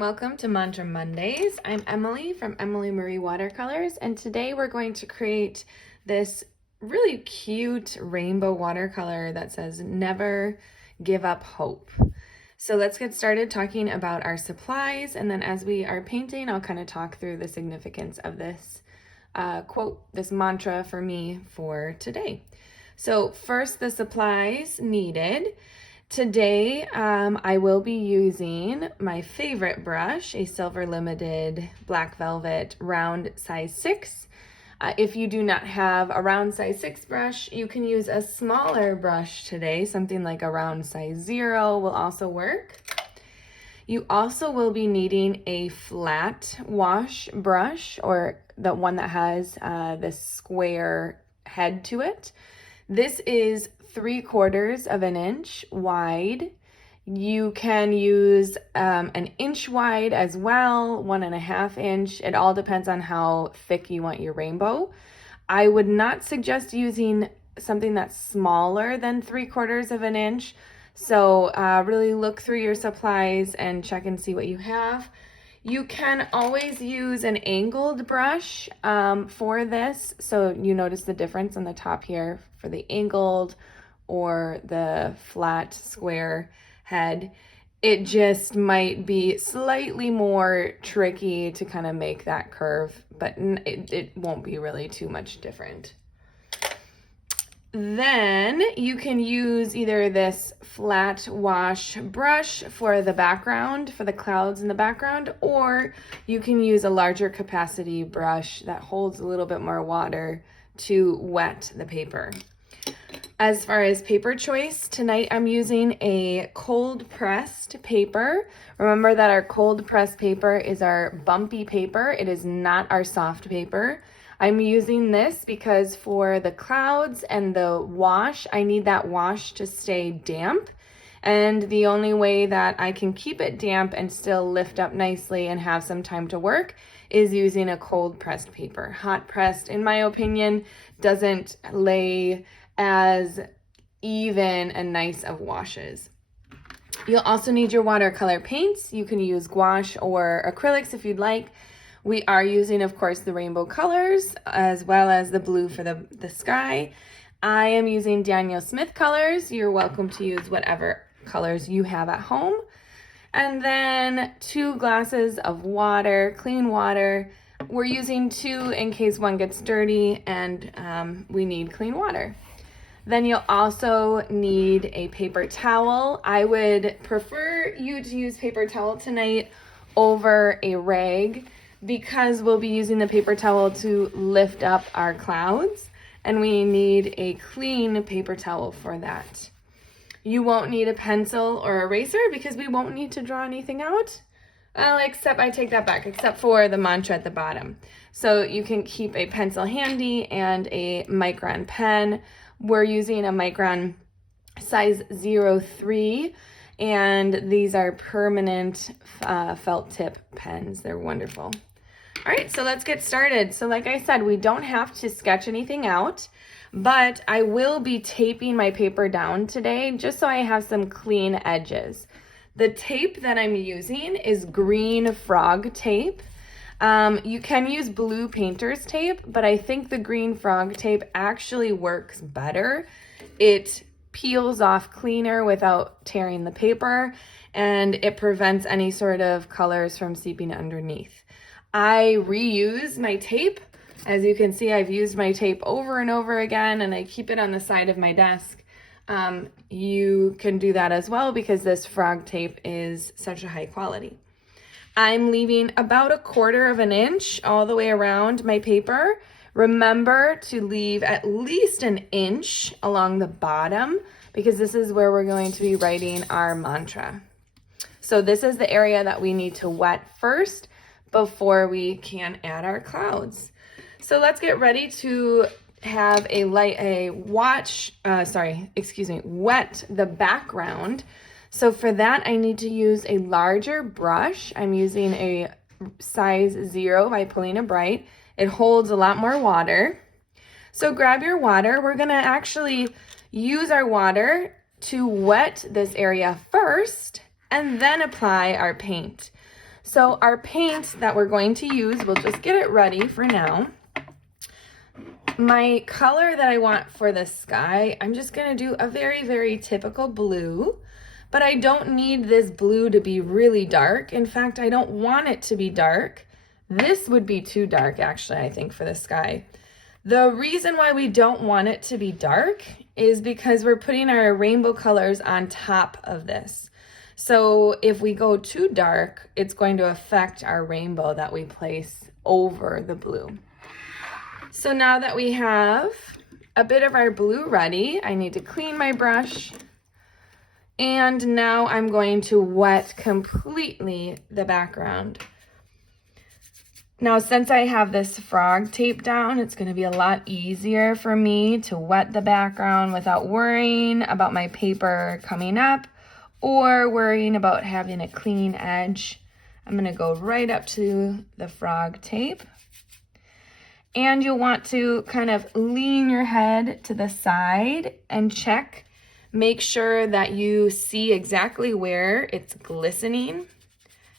and welcome to Mantra Mondays. I'm Emily from Emily Marie Watercolors, and today we're going to create this really cute rainbow watercolor that says never give up hope. So let's get started talking about our supplies, and then as we are painting, I'll kind of talk through the significance of this quote, this mantra for me for today. So first, the supplies needed. Today, I will be using my favorite brush, a Silver Limited Black Velvet round size 6. If you do not have a round size 6 brush, you can use a smaller brush today. Something like a round size 0 will also work. You also will be needing a flat wash brush, or the one that has this square head to it. This is 3/4 of an inch wide. You can use an inch wide as well, 1.5 inch. It all depends on how thick you want your rainbow. I would not suggest using something that's smaller than 3/4 of an inch. So really look through your supplies and check and see what you have. You can always use an angled brush for this. So you notice the difference on the top here for the angled or the flat square head. It just might be slightly more tricky to kind of make that curve, but it won't be really too much different. Then you can use either this flat wash brush for the background, for the clouds in the background, or you can use a larger capacity brush that holds a little bit more water to wet the paper. As far as paper choice, tonight I'm using a cold pressed paper. Remember that our cold pressed paper is our bumpy paper. It is not our soft paper. I'm using this because for the clouds and the wash, I need that wash to stay damp. And the only way that I can keep it damp and still lift up nicely and have some time to work is using a cold pressed paper. Hot pressed, in my opinion, doesn't lay as even and nice of washes. You'll also need your watercolor paints. You can use gouache or acrylics if you'd like. We are using, of course, the rainbow colors as well as the blue for the sky. I am using Daniel Smith colors. You're welcome to use whatever colors you have at home. And then 2 glasses of water, clean water. We're using 2 in case one gets dirty and we need clean water. Then you'll also need a paper towel. I would prefer you to use paper towel tonight over a rag because we'll be using the paper towel to lift up our clouds, and we need a clean paper towel for that. You won't need a pencil or eraser because we won't need to draw anything out. I take that back, except for the mantra at the bottom. So you can keep a pencil handy and a micron pen. We're using a micron size 03, and these are permanent felt tip pens. They're wonderful. All right, so let's get started. So like I said, we don't have to sketch anything out, but I will be taping my paper down today just so I have some clean edges. The tape that I'm using is green frog tape. You can use blue painter's tape, but I think the green frog tape actually works better. It peels off cleaner without tearing the paper, and it prevents any sort of colors from seeping underneath. I reuse my tape. As you can see, I've used my tape over and over again, and I keep it on the side of my desk. You can do that as well because this frog tape is such a high quality. I'm leaving about 1/4 of an inch all the way around my paper. Remember to leave at least an inch along the bottom because this is where we're going to be writing our mantra. So this is the area that we need to wet first before we can add our clouds. So let's get ready to have wet the background. So for that, I need to use a larger brush. I'm using a size 0 by Polina Bright. It holds a lot more water. So grab your water. We're gonna actually use our water to wet this area first and then apply our paint. So our paint that we're going to use, we'll just get it ready for now. My color that I want for the sky, I'm just gonna do a very, very typical blue, but I don't need this blue to be really dark. In fact, I don't want it to be dark. This would be too dark, actually, I think, for the sky. The reason why we don't want it to be dark is because we're putting our rainbow colors on top of this. So if we go too dark, it's going to affect our rainbow that we place over the blue. So now that we have a bit of our blue ready, I need to clean my brush. And now I'm going to wet completely the background. Now, since I have this frog tape down, it's going to be a lot easier for me to wet the background without worrying about my paper coming up or worrying about having a clean edge. I'm going to go right up to the frog tape. And you'll want to kind of lean your head to the side and check. Make sure that you see exactly where it's glistening,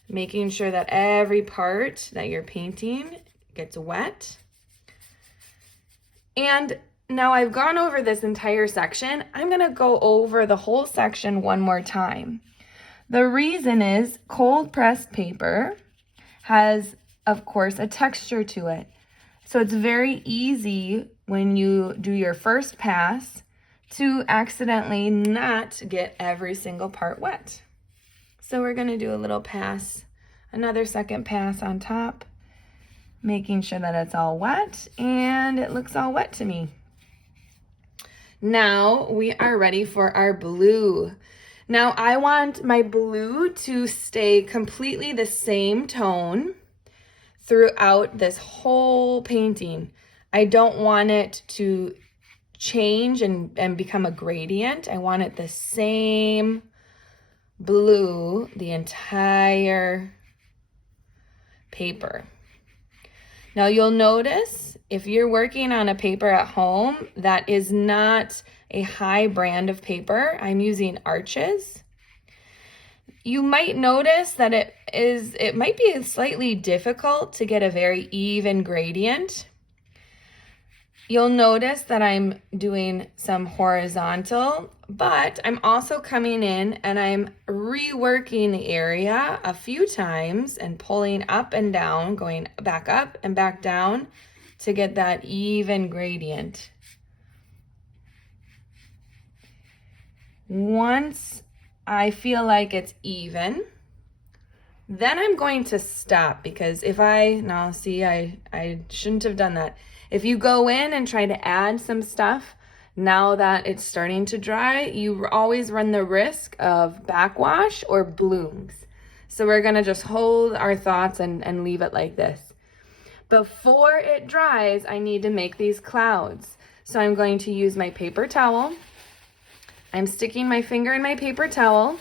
making sure that every part that you're painting gets wet. And now I've gone over this entire section. I'm going to go over the whole section one more time. The reason is cold pressed paper has, of course, a texture to it. So it's very easy when you do your first pass to accidentally not get every single part wet. So we're going to do a little pass, another second pass on top, making sure that it's all wet, and it looks all wet to me. Now we are ready for our blue. Now I want my blue to stay completely the same tone throughout this whole painting. I don't want it to change and become a gradient. I want it the same blue the entire paper. Now you'll notice if you're working on a paper at home that is not a high brand of paper, I'm using Arches. You might notice that it might be slightly difficult to get a very even gradient. You'll notice that I'm doing some horizontal, but I'm also coming in and I'm reworking the area a few times and pulling up and down, going back up and back down to get that even gradient. Once I feel like it's even, then I'm going to stop, because if now see, I shouldn't have done that. If you go in and try to add some stuff, now that it's starting to dry, you always run the risk of backwash or blooms. So we're gonna just hold our thoughts and leave it like this. Before it dries, I need to make these clouds. So I'm going to use my paper towel. I'm sticking my finger in my paper towel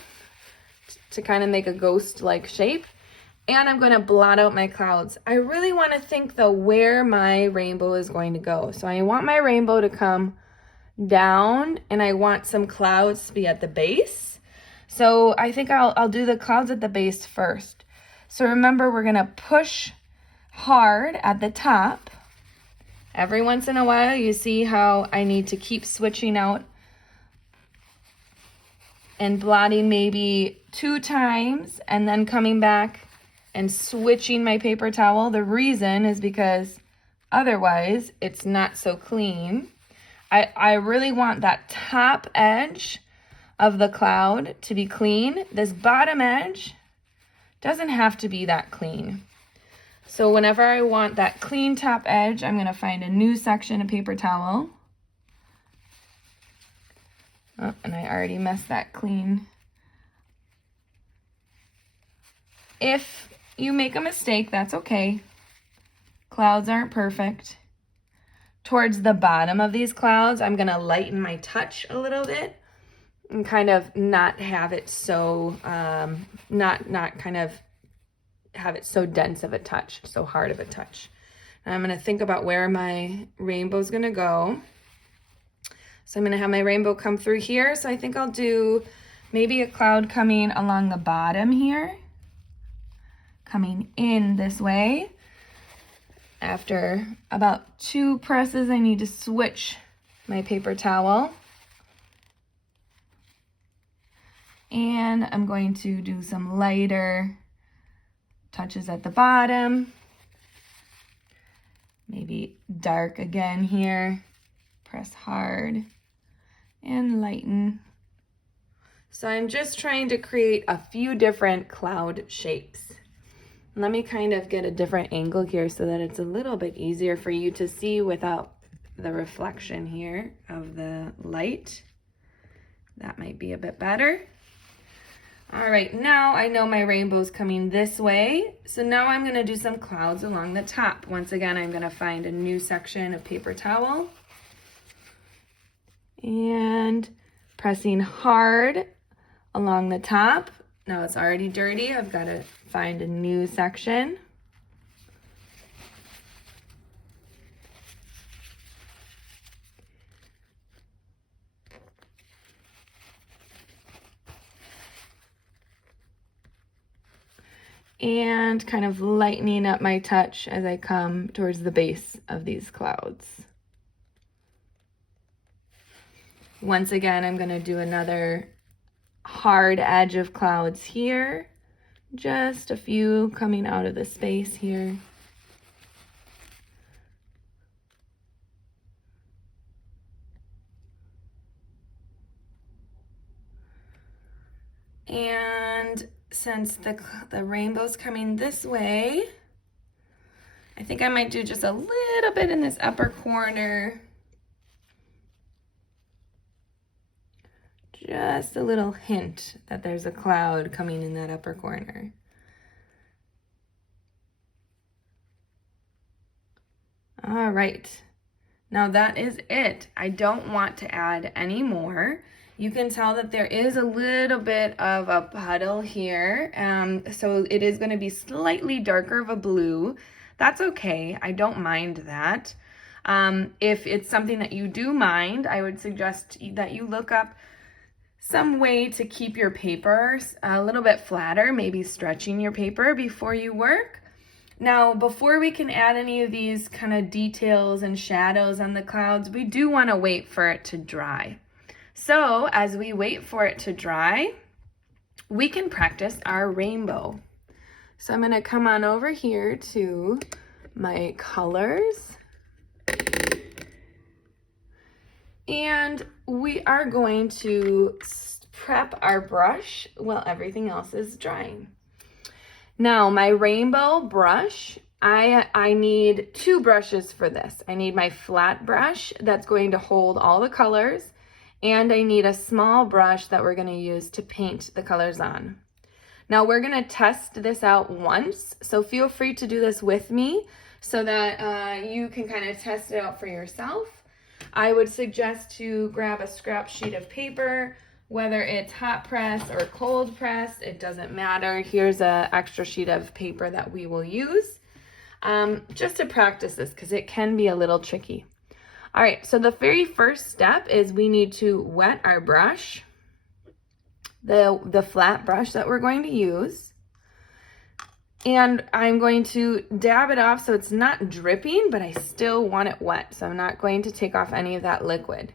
to kind of make a ghost-like shape. And I'm going to blot out my clouds. I really want to think, though, where my rainbow is going to go. So I want my rainbow to come down, and I want some clouds to be at the base. So I think I'll do the clouds at the base first. So remember, we're going to push hard at the top. Every once in a while, you see how I need to keep switching out and blotting maybe 2 times and then coming back and switching my paper towel. The reason is because otherwise it's not so clean. I really want that top edge of the cloud to be clean. This bottom edge doesn't have to be that clean. So whenever I want that clean top edge, I'm going to find a new section of paper towel. Oh, and I already messed that clean. If you make a mistake, that's okay. Clouds aren't perfect. Towards the bottom of these clouds, I'm gonna lighten my touch a little bit and kind of not have it so, not kind of have it so dense of a touch, so hard of a touch. And I'm gonna think about where my rainbow's gonna go. So I'm going to have my rainbow come through here. So I think I'll do maybe a cloud coming along the bottom here. coming in this way. After about 2 presses, I need to switch my paper towel. And I'm going to do some lighter touches at the bottom. Maybe dark again here. Press hard and lighten. So I'm just trying to create a few different cloud shapes. Let me kind of get a different angle here so that it's a little bit easier for you to see without the reflection here of the light. That might be a bit better. All right, now I know my rainbow's coming this way. So now I'm gonna do some clouds along the top. Once again, I'm gonna find a new section of paper towel and pressing hard along the top. Now it's already dirty. I've got to find a new section. And kind of lightening up my touch as I come towards the base of these clouds. Once again, I'm going to do another hard edge of clouds here. Just a few coming out of the space here. And since the rainbow's coming this way, I think I might do just a little bit in this upper corner. Just a little hint that there's a cloud coming in that upper corner. All right, now that is it. I don't want to add any more. You can tell that there is a little bit of a puddle here, so it is going to be slightly darker of a blue. That's okay, I don't mind that. If it's something that you do mind, I would suggest that you look up some way to keep your paper a little bit flatter, maybe stretching your paper before you work. Now, before we can add any of these kind of details and shadows on the clouds, we do want to wait for it to dry. So as we wait for it to dry, we can practice our rainbow. So I'm going to come on over here to my colors. And we are going to prep our brush while everything else is drying. Now, my rainbow brush, I need 2 brushes for this. I need my flat brush that's going to hold all the colors, and I need a small brush that we're going to use to paint the colors on. Now, we're going to test this out once, so feel free to do this with me so that you can kind of test it out for yourself. I would suggest to grab a scrap sheet of paper, whether it's hot press or cold press, it doesn't matter. Here's an extra sheet of paper that we will use just to practice this because it can be a little tricky. All right, so the very first step is we need to wet our brush, the flat brush that we're going to use. And I'm going to dab it off so it's not dripping, but I still want it wet. So I'm not going to take off any of that liquid.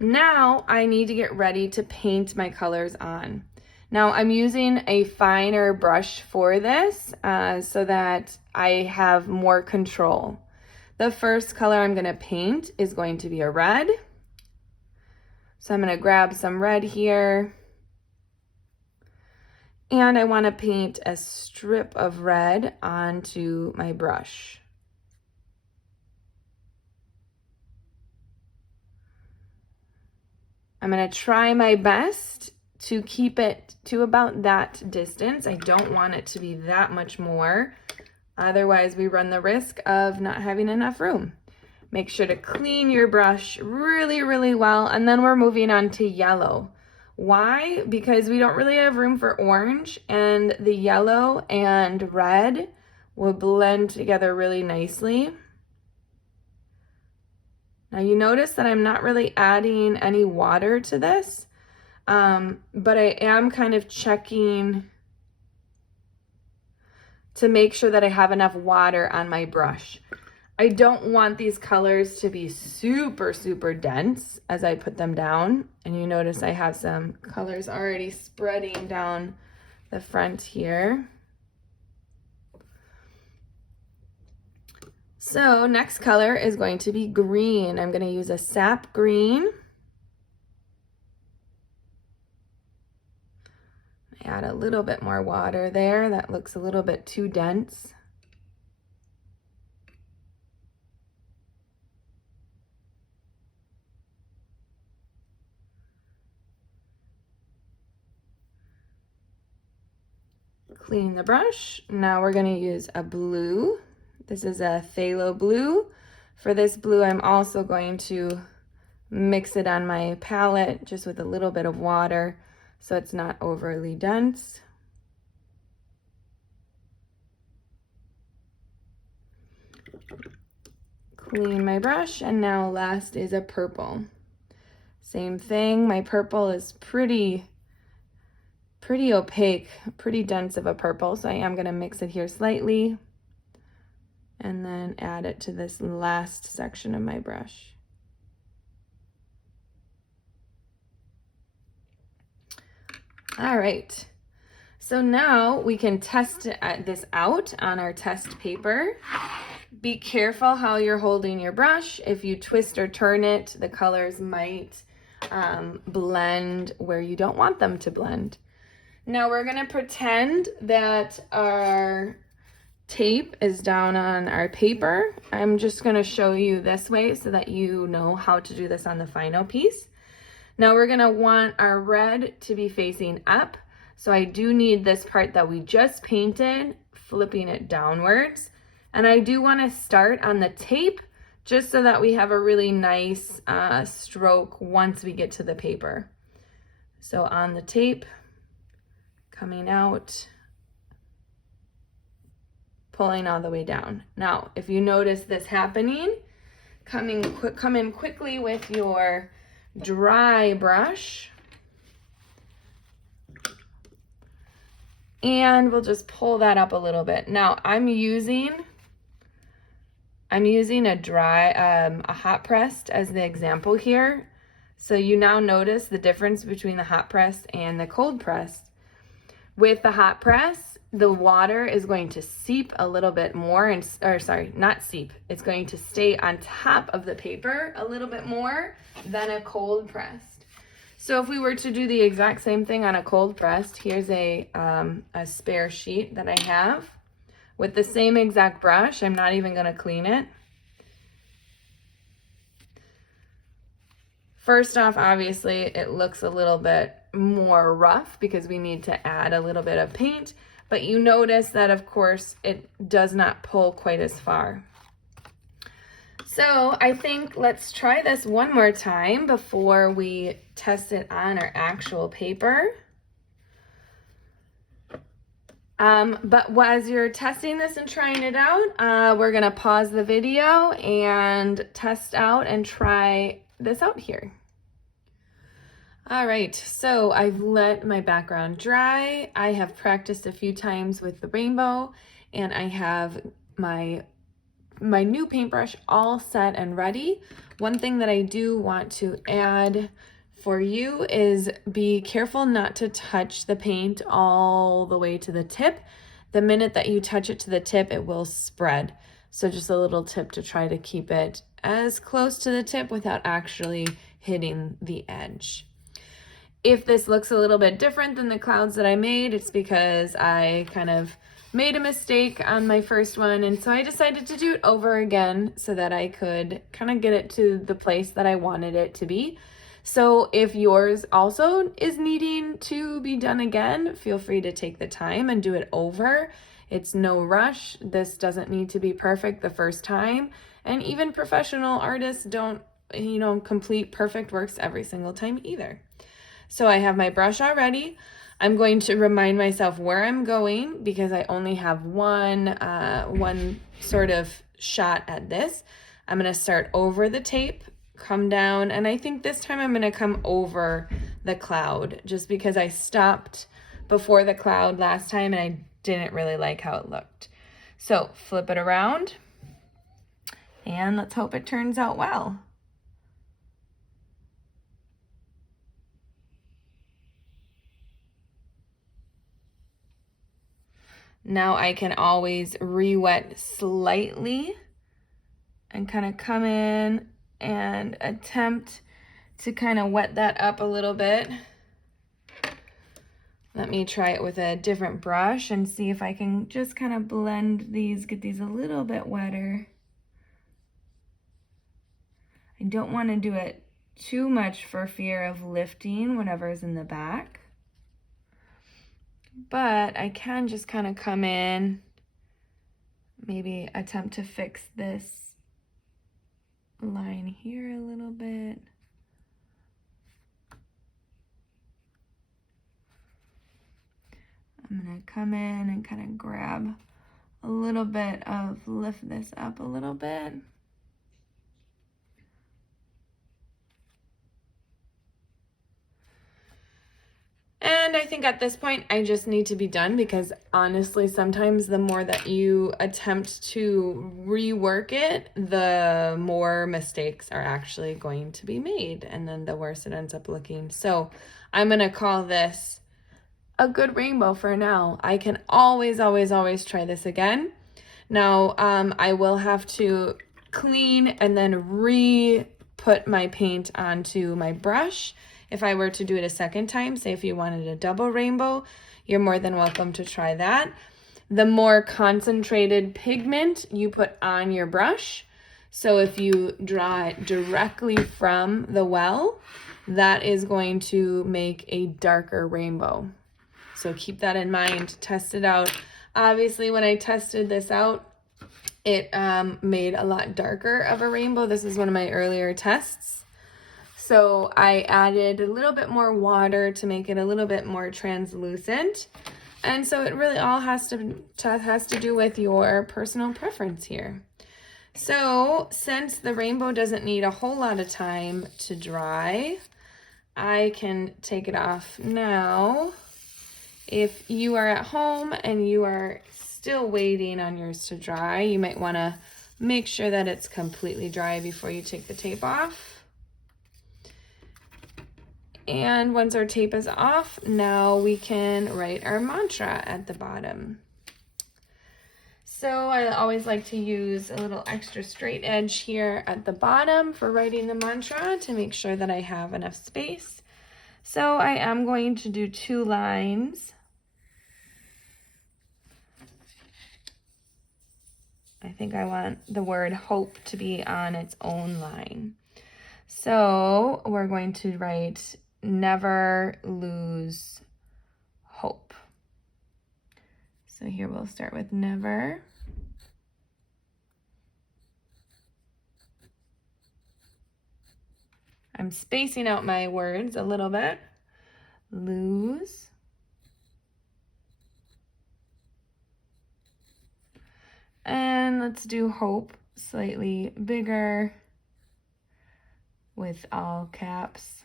Now I need to get ready to paint my colors on. Now I'm using a finer brush for this so that I have more control. The first color I'm going to paint is going to be a red. So I'm going to grab some red here. And I want to paint a strip of red onto my brush. I'm going to try my best to keep it to about that distance. I don't want it to be that much more. Otherwise, we run the risk of not having enough room. Make sure to clean your brush really, really well. And then we're moving on to yellow. Why? Because we don't really have room for orange, and the yellow and red will blend together really nicely. Now you notice that I'm not really adding any water to this, but I am kind of checking to make sure that I have enough water on my brush. I don't want these colors to be super, super dense as I put them down. And you notice I have some colors already spreading down the front here. So next color is going to be green. I'm going to use a sap green. Add a little bit more water there. That looks a little bit too dense. Clean the brush. Now we're going to use a blue. This is a phthalo blue. For this blue, I'm also going to mix it on my palette just with a little bit of water so it's not overly dense. Clean my brush, and now last is a purple. Same thing, my purple is pretty opaque, pretty dense of a purple, so I am going to mix it here slightly and then add it to this last section of my brush. All right, so now we can test this out on our test paper. Be careful how you're holding your brush. If you twist or turn it, the colors might blend where you don't want them to blend. Now we're gonna pretend that our tape is down on our paper. I'm just gonna show you this way so that you know how to do this on the final piece. Now we're gonna want our red to be facing up. So I do need this part that we just painted, flipping it downwards. And I do wanna start on the tape just so that we have a really nice stroke once we get to the paper. So on the tape, coming out, pulling all the way down. Now, if you notice this happening, come in quickly with your dry brush, and we'll just pull that up a little bit. Now, I'm using a hot pressed as the example here. So you now notice the difference between the hot pressed and the cold pressed. With the hot press, the water is going to seep a little bit more, not seep. It's going to stay on top of the paper a little bit more than a cold pressed. So if we were to do the exact same thing on a cold pressed, here's a spare sheet that I have with the same exact brush. I'm not even going to clean it. First off, obviously, it looks a little bit more rough because we need to add a little bit of paint, but you notice that, of course, it does not pull quite as far. So I think let's try this one more time before we test it on our actual paper. But as you're testing this and trying it out, we're gonna pause the video and test out and try this out here. All right, so I've let my background dry. I have practiced a few times with the rainbow, and I have my new paintbrush all set and ready. One thing that I do want to add for you is be careful not to touch the paint all the way to the tip. The minute that you touch it to the tip, it will spread. So just a little tip to try to keep it as close to the tip without actually hitting the edge. If this looks a little bit different than the clouds that I made, it's because I kind of made a mistake on my first one, and so I decided to do it over again so that I could kind of get it to the place that I wanted it to be. So if yours also is needing to be done again, feel free to take the time and do it over. It's no rush. This doesn't need to be perfect the first time, and even professional artists don't, complete perfect works every single time either. So I have my brush already. I'm going to remind myself where I'm going because I only have one sort of shot at this. I'm going to start over the tape, come down, and I think this time I'm going to come over the cloud just because I stopped before the cloud last time and I didn't really like how it looked. So flip it around and let's hope it turns out well. Now I can always re-wet slightly and kind of come in and attempt to kind of wet that up a little bit. Let me try it with a different brush and see if I can just kind of blend these, get these a little bit wetter. I don't want to do it too much for fear of lifting whatever's in the back. But I can just kind of come in, maybe attempt to fix this line here a little bit. I'm gonna come in and kind of grab a little bit of, lift this up a little bit. And I think at this point, I just need to be done, because honestly, sometimes the more that you attempt to rework it, the more mistakes are actually going to be made, and then the worse it ends up looking. So I'm gonna call this a good rainbow for now. I can always, always, always try this again. Now, I will have to clean and then re-put my paint onto my brush. If I were to do it a second time, say if you wanted a double rainbow, you're more than welcome to try that. The more concentrated pigment you put on your brush, so if you draw it directly from the well, that is going to make a darker rainbow. So keep that in mind, test it out. Obviously, when I tested this out, it made a lot darker of a rainbow. This is one of my earlier tests. So I added a little bit more water to make it a little bit more translucent. And so it really all has to do with your personal preference here. So since the rainbow doesn't need a whole lot of time to dry, I can take it off now. If you are at home and you are still waiting on yours to dry, you might want to make sure that it's completely dry before you take the tape off. And once our tape is off, now we can write our mantra at the bottom. So I always like to use a little extra straight edge here at the bottom for writing the mantra to make sure that I have enough space. So I am going to do 2 lines. I think I want the word hope to be on its own line. So we're going to write never lose hope. So here we'll start with never. I'm spacing out my words a little bit. Lose. And let's do hope slightly bigger with all caps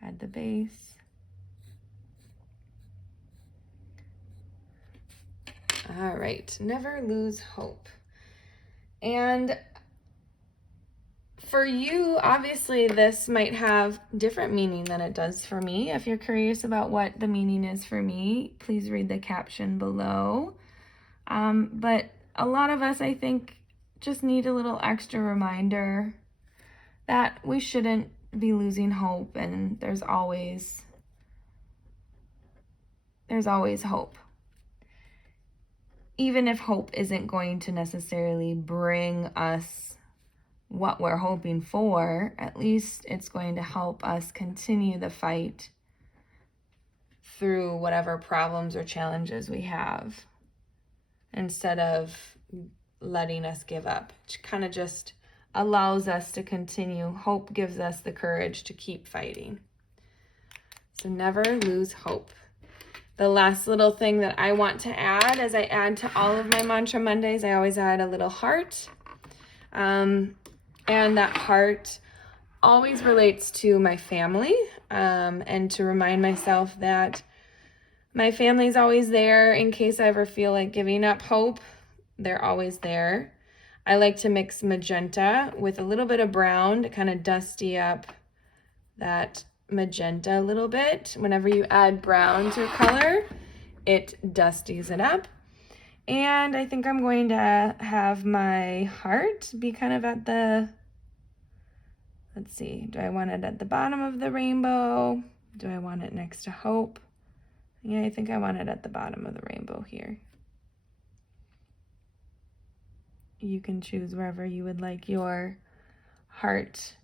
at the base. All right, never lose hope. And for you, obviously, this might have different meaning than it does for me. If you're curious about what the meaning is for me, please read the caption below. But a lot of us, I think, just need a little extra reminder that we shouldn't be losing hope, and there's always hope. Even if hope isn't going to necessarily bring us what we're hoping for, at least it's going to help us continue the fight through whatever problems or challenges we have, instead of letting us give up. It kind of just allows us to continue. Hope gives us the courage to keep fighting. So never lose hope. The last little thing that I want to add, as I add to all of my Mantra Mondays, I always add a little heart. And that heart always relates to my family, and to remind myself that My family's always there in case I ever feel like giving up hope. They're always there. I like to mix magenta with a little bit of brown to kind of dusty up that magenta a little bit. Whenever you add brown to a color, it dusties it up. And I think I'm going to have my heart be kind of at the, let's see, do I want it at the bottom of the rainbow? Do I want it next to hope? Yeah, I think I want it at the bottom of the rainbow here. You can choose wherever you would like your heart,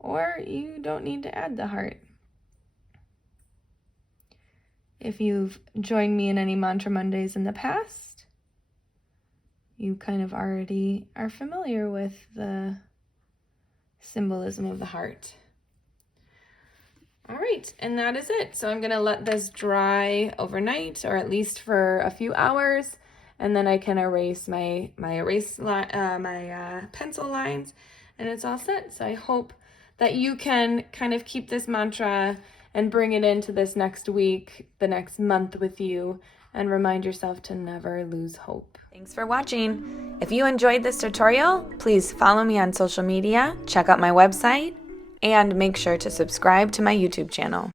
or you don't need to add the heart. If you've joined me in any Mantra Mondays in the past, you kind of already are familiar with the symbolism of the heart. All right, and that is it. So I'm gonna let this dry overnight, or at least for a few hours, and then I can erase my pencil lines, and it's all set. So I hope that you can kind of keep this mantra and bring it into this next week, the next month with you, and remind yourself to never lose hope. Thanks for watching. If you enjoyed this tutorial, please follow me on social media, check out my website, and make sure to subscribe to my YouTube channel.